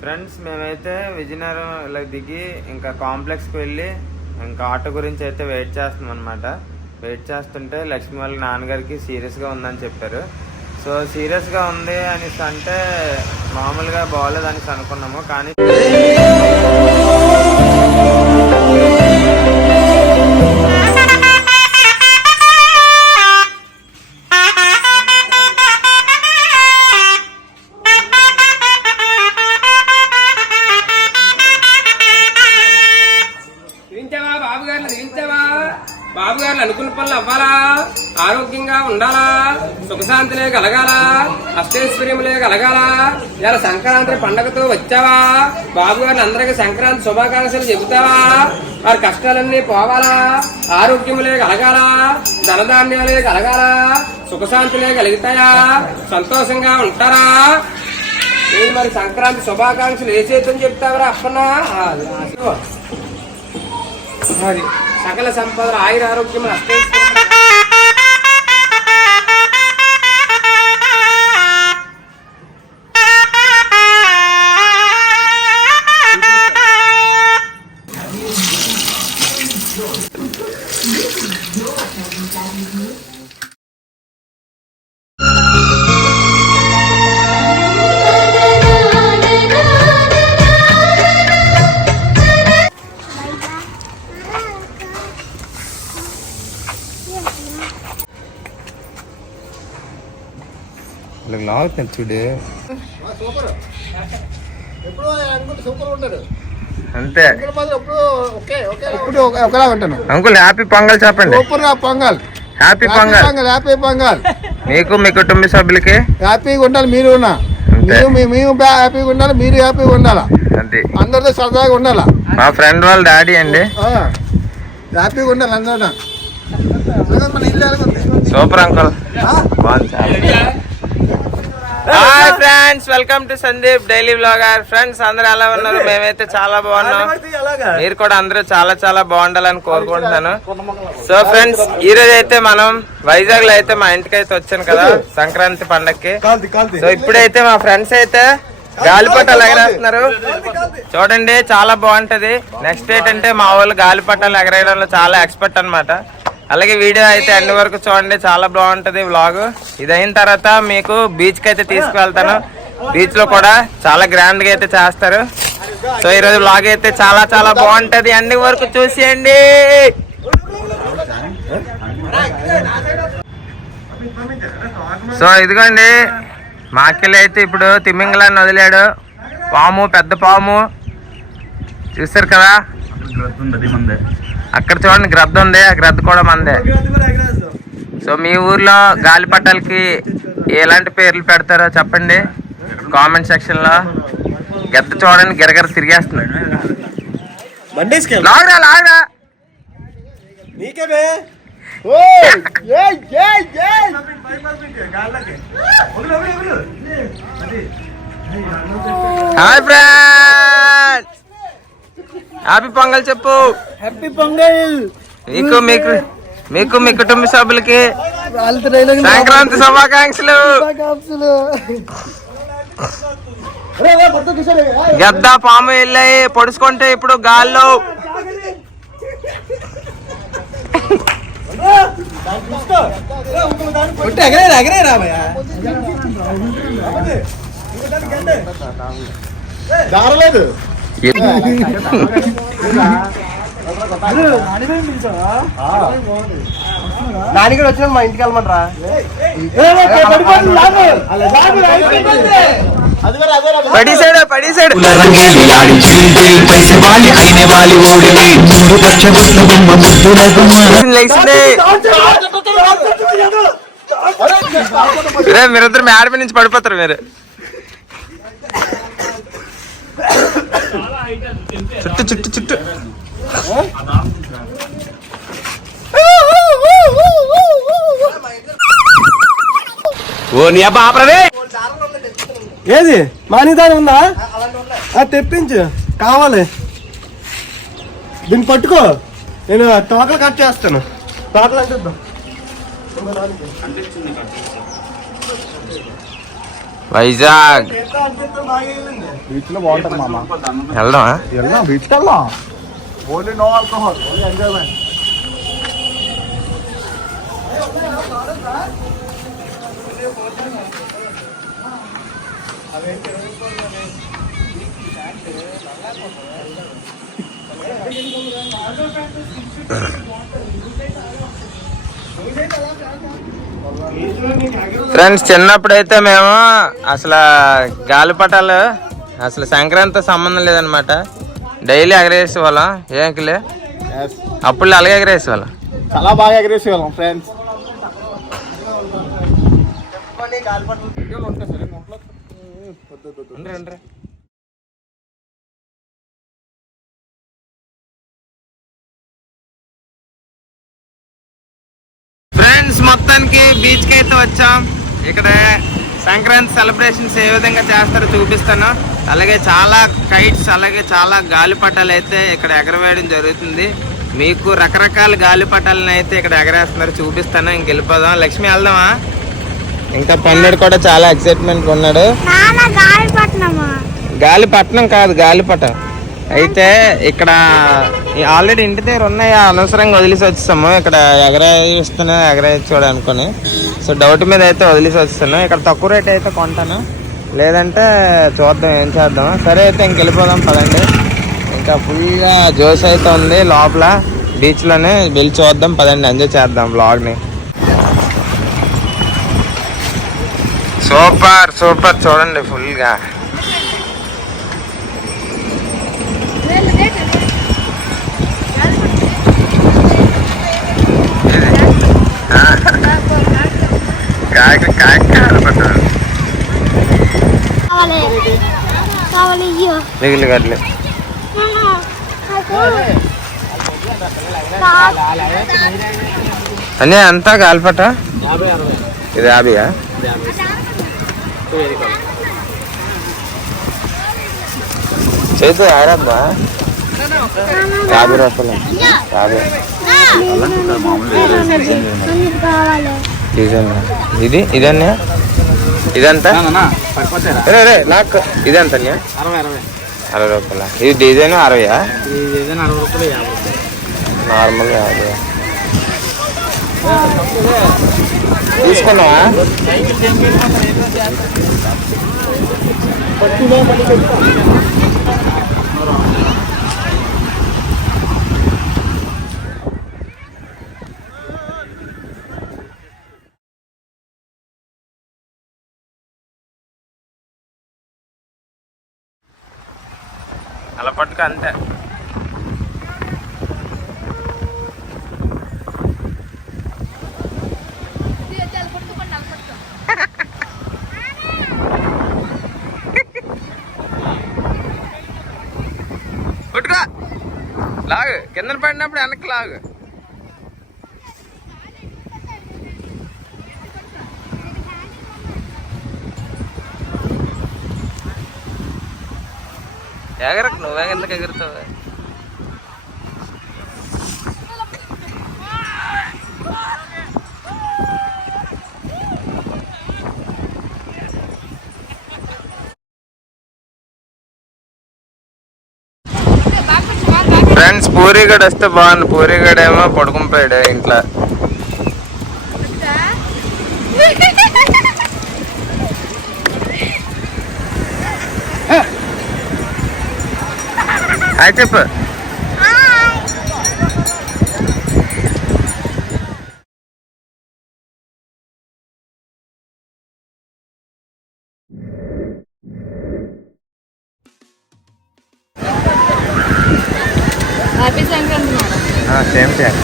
Friends మేమైతే విజయనగరం ఇలా దిగి ఇంకా కాంప్లెక్స్కి వెళ్ళి ఇంకా ఆటో గురించి అయితే వెయిట్ చేస్తున్నాం అనమాట వెయిట్ చేస్తుంటే లక్ష్మి వాళ్ళ నాన్నగారికి సీరియస్గా ఉందని చెప్పారు. సో సీరియస్గా ఉంది అనేసి అంటే మామూలుగా బాగోలేదు అనేసి అనుకున్నాము కానీ పనులు అవ్వాలా ఆరోగ్యంగా ఉండాలా? సుఖశాంతిలే కలగాల? అష్టైశ్వర్యములే కలగాల? ఇలా సంక్రాంతి పండగతో వచ్చావా? బాబు గారిని అందరికీ సంక్రాంతి శుభాకాంక్షలు చెబుతావా? వారి కష్టాలన్నీ పోవాలా? ఆరోగ్యములే కలగాల? ధనధాన్యాలే కలగాల? సుఖశాంతులే కలుగుతాయా? సంతోషంగా ఉంటారా? నేను మరి సంక్రాంతి శుభాకాంక్షలు ఏ చేద్దని చెప్తావరా అప్పనా అది సకల సంపద ఆయుర ఆరోగ్యం లాగుతుంది చూడు. సూపర్. ఎప్పుడు అనుకుంటే సూపర్ ఉంటాడు. అంతే. ఒకలా ఉంటాను. అంకుల్ హ్యాపీ పొంగల్ చెప్పండి. సూపర్ నా పొంగల్ హ్యాపీ పొంగల్. పొంగల్ హ్యాపీ పొంగల్. మీకు మీ కుటుంబ సభ్యులకి? హ్యాపీగా ఉండాలి మీరు. మేము మేము- హ్యాపీగా ఉండాలి మీరు హ్యాపీగా ఉండాలా? అంతే. అందరితో సరదాగా ఉండాలా? మా ఫ్రెండ్ వాళ్ళ డాడీ అండి. హ్యాపీగా ఉండాలి అందరూ? Super uncle? బాగుంది. Hi friends welcome to Sandeep daily blogger friends అందరూ ఎలా ఉన్నారు? మేమైతే చాలా బాగున్నాం. మీరు కూడా అందరూ చాలా చాలా బాగుండాలని కోరుకుంటున్నాను. సో ఫ్రెండ్స్ ఈ రోజు అయితే మనం వైజాగ్లో అయితే మా ఇంటికి అయితే వచ్చాను కదా సంక్రాంతి పండక్కి. సో ఇప్పుడైతే మా ఫ్రెండ్స్ అయితే గాలిపటాలు ఎగరేస్తున్నారు చూడండి చాలా బాగుంటది. నెక్స్ట్ ఏంటంటే మా వాళ్ళు గాలిపటాలు ఎగరేయడంలో చాలా ఎక్స్పర్ట్ అన్నమాట. అలాగే వీడియో అయితే అన్ని వరకు చూడండి చాలా బాగుంటది వ్లాగ్ ఇది అయిన తర్వాత మీకు బీచ్కి అయితే తీసుకువెళ్తాను. బీచ్లో కూడా చాలా గ్రాండ్గా అయితే చేస్తారు. సో ఈరోజు రోజు వ్లాగ్ అయితే చాలా చాలా బాగుంటది. అన్ని వరకు చూసేయండి. సో ఇదిగోండి. మాకెళ్ళి అయితే ఇప్పుడు తిమ్మింగళాన్ని వదిలాడు. పాము పెద్ద పాము. చూస్తారు కదా? అక్కడ చూడండి గ్రద్ద ఉంది ఆ గ్రద్ద కూడా మందే. సో మీ ఊర్లో గాలిపటాలకి ఎలాంటి పేర్లు పెడతారో చెప్పండి. కామెంట్ సెక్షన్లో. గద్ద చూడండి గిరగిర తిరిగేస్తుంది. లాగరా లాగరా. ఓయ్! ఏయ్, ఏయ్, ఏయ్! హాయ్ ఫ్రెండ్స్ హ్యాపీ పొంగల్ చెప్పు. హ్యాపీ పొంగల్ మీకు మీకు మీకు మీ కుటుంబ సభ్యులకి సంక్రాంతి శుభాకాంక్షలు. గద్ద పాము వెళ్ళాయి పొడుచుకుంటే ఇప్పుడు గాల్లో. దారలేదు. నాని కూడా వచ్చిన మా ఇంటికి వెళ్ళమంటారా? పడిసాడు పడిసాడు మీరిద్దరు మేడ మీద నుంచి పడిపోతారు మీరు. చుట్టూ చుట్టూ చుట్టూ. ఓ నీ అబ్బా ఆపరదే. ఏది? మానిదాని ఉందా? అది తెప్పించు. కావాలి. దీన్ని పట్టుకో. నేను తోకలు కట్ చేస్తాను. తోకలు అంటిద్దాం వైజాగ్ బీచ్లో బాగుంటుంది మామ వెళ్దామా వెళ్దాం బీచ్కి వెళ్దాం only no alcohol only enjoyment friends చిన్నప్పుడైతే మేము అసలు గాలిపటాలు అసలు సంక్రాంతితో సంబంధం లేదనమాట డైలీ ఎగరేసే వాళ్ళం. ఏంకిలే అప్పుడు అలాగే ఎగరేసే వాళ్ళం. చాలా బాగా ఎగరేసి వెళ్ళాం ఫ్రెండ్స్ ఫ్రెండ్స్ మొత్తానికి బీచ్కి అయితే వచ్చాం. ఇక్కడ సంక్రాంతి సెలబ్రేషన్స్ ఏ విధంగా చేస్తారో చూపిస్తాను. అలాగే చాలా కైట్స్ అలాగే చాలా గాలిపటాలు అయితే ఇక్కడ ఎగరవేయడం జరుగుతుంది. మీకు రకరకాల గాలిపటాలను అయితే ఇక్కడ ఎగరేస్తున్నారు. చూపిస్తాను. ఇంక వెళ్ళిపోదాం. లక్ష్మి వెళ్దామా? ఇంకా పన్నెడు కూడా చాలా ఎక్సైట్మెంట్ ఉన్నాడు. గాలిపట్నం కాదు గాలిపటం. అయితే ఇక్కడ ఆల్రెడీ ఇంటి దగ్గర ఉన్నాయి అనవసరంగా వదిలేసి వచ్చేసాము. ఇక్కడ ఎగరేస్తున్నా ఎగరేయచ్చాడు అనుకుని. సో డౌట్ మీద అయితే వదిలేసి వచ్చేసాను. ఇక్కడ తక్కువ రేట్ అయితే కొంటాను. లేదంటే చూద్దాం ఏం చేద్దాం. సరే అయితే ఇంక వెళ్ళిపోదాం పదండి. ఇంకా ఫుల్గా జోష్ అయితే ఉంది లోపల బీచ్లోనే వెళ్ళి చూద్దాం పదండి ఎంజాయ్ చేద్దాం బ్లాగ్ని సూపర్ సూపర్. చూడండి ఫుల్గా. కావాలి. కావాలి మిగిలి గడ్లు అన్నీ అంతా కాల్పట? ఇది యాభైయా? చేతి ఆడబ్బా యాభై రూపాయలు. యాభై. ఇది ఇదన్నా ఇదంతా? రే రే నాకు ఇదెంత అరవై రూపాయల. ఇది డిజైన్ అరవయా? నార్మల్ యాభై తీసుకున్నావా? పట్టుకు అంతే పట్టుకో లాగు కింద పడినప్పుడు వెనక్కి లాగు ఎగరకు నువ్వే ఎందుకు ఎగురుతావు ఫ్రెండ్స్ పూరిగడ్ వస్తే బాగుంది పూరిగడ్ ఏమో పడుకునిపోయాడు ఇంట్లో హాయ్ చెప్పు happy Sankranti madam same same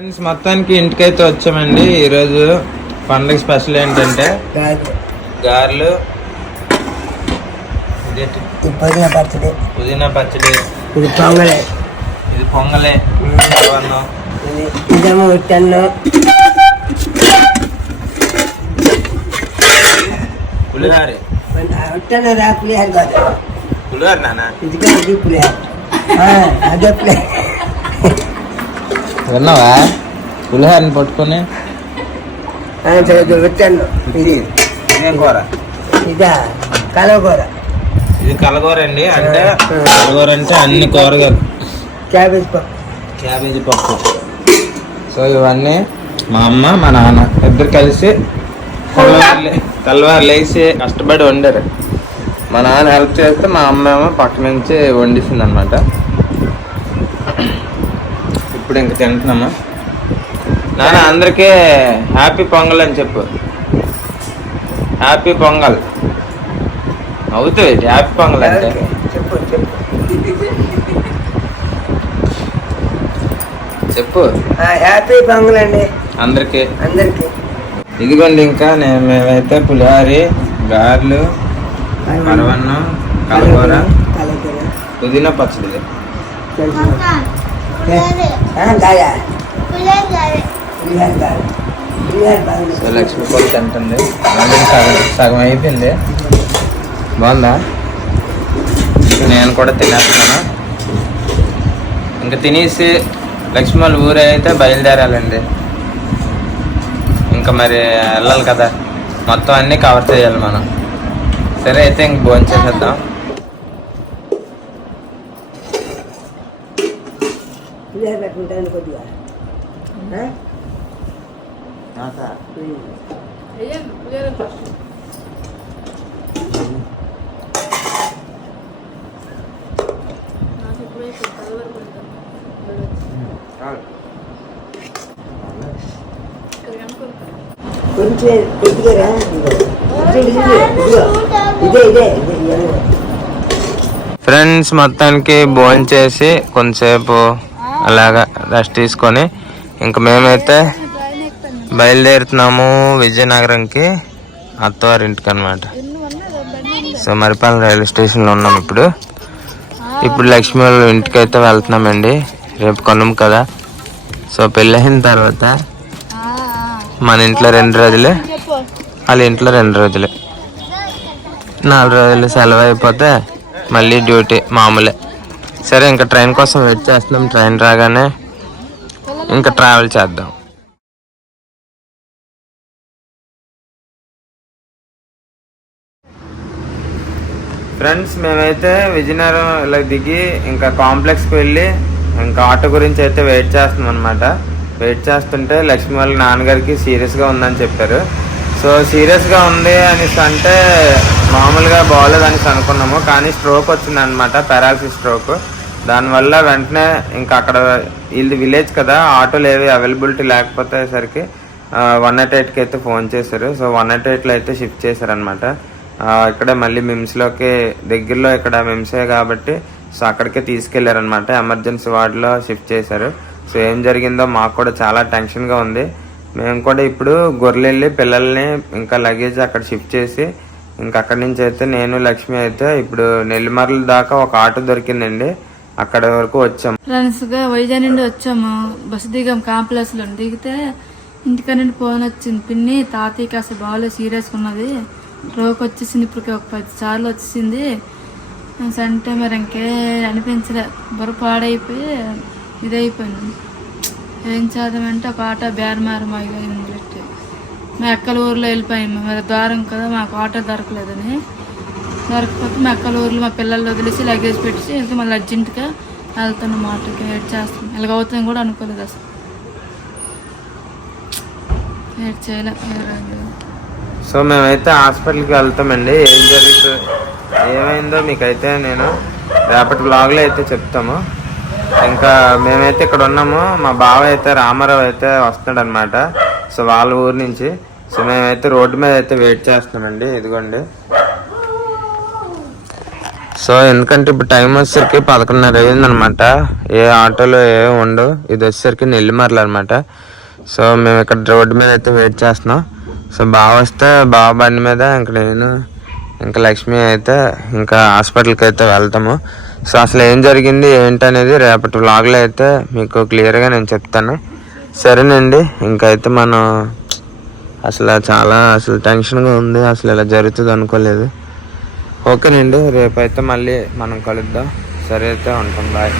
friends మొత్తానికి ఇంటికైతే వచ్చామండి. ఈరోజు పండగ స్పెషల్ ఏంటంటే గారెలు. ఇదేంటి? పుదీనా పచ్చడి. పుదీనా పచ్చడి. ఇది పొంగలే. ఇది పొంగలే. పరమాన్నం. ఇది ఇదేమో ఉట్టన్ను పులిహారి. ఉంటాను రా పులిహార కాదు. పులిహోర నాన్న? ఇది పులిహార. ఆ, అదే పులిహార. విన్నావా? పులిహోరని పట్టుకొని. వచ్చాను ఇది ఇదేం కూర? ఇదా కలవకూర ఇది కలగూర అండి. అంటే కలగూర అంటే అన్ని కూరగాయలు. క్యాబేజ్ పప్పు. క్యాబేజీ పప్పు. సో ఇవన్నీ మా అమ్మ మా నాన్న ఇద్దరు కలిసి తెల్లవారు లేచి కష్టపడి వండారు. మా నాన్న హెల్ప్ చేస్తే మా అమ్మ ఏమో పక్క నుంచి వండిసింది అనమాట ఇప్పుడు ఇంక తింటున్నామా? నాన్న అందరికీ హ్యాపీ పొంగల్ అని చెప్పు. హ్యాపీ పొంగల్. అవుతుంది హ్యాపీ పొంగల్ అంటే? చెప్పు హ్యాపీ పొంగల్ అండి. అందరికీ. అందరికి. ఇదిగోండి ఇంకా నేను మేమైతే పులిహారి గారెలు పరవన్నం కలకూర కలవకూర పుదీనా పచ్చడి. సో లక్ష్మి కూడా తింటుంది ఆల్రెడీ సగం సగం అయిపోయింది. బాగుందా? నేను కూడా తినేస్తాను ఇంకా తినేసి లక్ష్మి వాళ్ళ ఊరు అయితే బయలుదేరాలండి. ఇంకా మరి వెళ్ళాలి కదా. మొత్తం అన్నీ కవర్ చేయాలి మనం. సరే అయితే ఇంక భోజనం చేసేద్దాం పులిహార కొంచెం కొద్దిగా. ఇదే ఇదే ఇదే ఇదే. ఫ్రెండ్స్ మొత్తానికి భోజనం చేసి కొంతసేపు అలాగా రెస్ట్ తీసుకొని ఇంకా మేమైతే బయలుదేరుతున్నాము విజయనగరంకి అత్తవారింటికి అనమాట సో మరిపాలెం రైల్వే స్టేషన్లో ఉన్నాం ఇప్పుడు. ఇప్పుడు లక్ష్మి వాళ్ళ ఇంటికి అయితే వెళ్తున్నామండి. రేపు కొన్నాం కదా. సో పెళ్ళయిన తర్వాత మన ఇంట్లో రెండు రోజులే. వాళ్ళ ఇంట్లో రెండు రోజులే. నాలుగు రోజులు సెలవు అయిపోతే మళ్ళీ డ్యూటీ మామూలే. సరే ఇంకా ట్రైన్ కోసం వెయిట్ చేస్తున్నాం. ట్రైన్ రాగానే ఇంకా ట్రావెల్ చేద్దాం. ఫ్రెండ్స్ మేమైతే విజయనగరం ఇలా దిగి ఇంకా కాంప్లెక్స్కి వెళ్ళి ఇంకా ఆటో గురించి అయితే వెయిట్ చేస్తున్నాం అనమాట వెయిట్ చేస్తుంటే లక్ష్మి వాళ్ళ నాన్నగారికి సీరియస్గా ఉందని చెప్పారు. సో సీరియస్గా ఉంది అనేసి అంటే మామూలుగా బాగోలేదు అనేసి అనుకున్నాము. కానీ స్ట్రోక్ వచ్చింది అనమాట పారాలసిస్ స్ట్రోక్ దానివల్ల వెంటనే ఇంకా అక్కడ వీళ్ళది విలేజ్ కదా ఆటోలు ఏవి అవైలబిలిటీ లేకపోతేసరికి వన్ నాట్ ఎయిట్కి అయితే ఫోన్ చేశారు. సో వన్ నాట్ ఎయిట్లో అయితే షిఫ్ట్ చేశారనమాట ఇక్కడ మళ్ళీ మిమ్స్లోకి దగ్గరలో ఇక్కడ మిమ్సే కాబట్టి సో అక్కడికే తీసుకెళ్ళారనమాట ఎమర్జెన్సీ వార్డులో షిఫ్ట్ చేశారు. సో ఏం జరిగిందో మాకు కూడా చాలా టెన్షన్గా ఉంది. మేము కూడా ఇప్పుడు గొర్రెల్లి పిల్లల్ని ఇంకా లగేజ్ అక్కడ షిఫ్ట్ చేసి ఇంకా అక్కడి నుంచి అయితే నేను లక్ష్మి అయితే ఇప్పుడు నెల్లిమర్ల దాకా ఒక ఆటో దొరికిందండి. అక్కడ వరకు వచ్చాం. ఫ్రెండ్స్గా వైజాగ్ నుండి వచ్చాము. బస్సు దిగాం కాంప్లెక్స్లో దిగితే ఇంటికాడ నుండి ఫోన్ వచ్చింది. పిన్ని తాతయ్యకి అసలు బాగాలేదు సీరియస్ ఉన్నది. రోగ్ వచ్చేసింది ఇప్పటికే ఒక పది సార్లు వచ్చేసింది. అంటే మరి ఇంకే అనిపించలే. బుర్ర పాడైపోయి ఇదైపోయింది. ఏం చేద్దామంటే ఒక ఆటో బేరమారు మాగిపోయింది పెట్టి మా అక్కల ఊర్లో వెళ్ళిపోయాము మరి దారం కదా మాకు ఆటో దొరకలేదని. దొరకకపోతే మా అక్కల ఊర్లో మా పిల్లలు వదిలేసి లగేజ్ పెట్టి వెళ్తే మళ్ళీ అర్జెంటుగా వెళ్తాను మాటకి వెయిట్ చేస్తాం. ఇలాగ అవుతుందని కూడా అనుకోలేదు అసలు. వెయిట్ చేయలేం. సో మేమైతే హాస్పిటల్కి వెళ్తామండి. ఏం జరుగుతుంది ఏమైందో మీకైతే నేను రేపటి బ్లాగ్లో అయితే చెప్తాము. ఇంకా మేమైతే ఇక్కడ ఉన్నాము. మా బావ అయితే రామారావు అయితే వస్తున్నాడు అనమాట సో వాళ్ళ ఊరు నుంచి. సో మేమైతే రోడ్డు మీద అయితే వెయిట్ చేస్తున్నామండి. ఇదిగోండి. సో ఎందుకంటే ఇప్పుడు టైం వచ్చేసరికి పదకొండున్నర అయింది అనమాట ఏ ఆటోలో ఏ ఉండవు. ఇది వచ్చేసరికి నెల్లిమర్లు అనమాట సో మేము ఇక్కడ రోడ్డు మీద అయితే వెయిట్ చేస్తున్నాం. సో బావ వస్తే బావ బండి మీద ఇంకా నేను ఇంకా లక్ష్మి అయితే ఇంకా హాస్పిటల్కి అయితే వెళ్తాము. సో అసలు ఏం జరిగింది ఏంటనేది రేపటి వ్లాగ్లో అయితే మీకు క్లియర్గా నేను చెప్తాను. సరేనండి ఇంకైతే మనం అసలు చాలా అసలు టెన్షన్గా ఉంది అసలు ఇలా జరుగుతుంది అనుకోలేదు. ఓకేనండి రేపైతే మళ్ళీ మనం కలుద్దాం. సరే అయితే ఉంటాం బాయ్.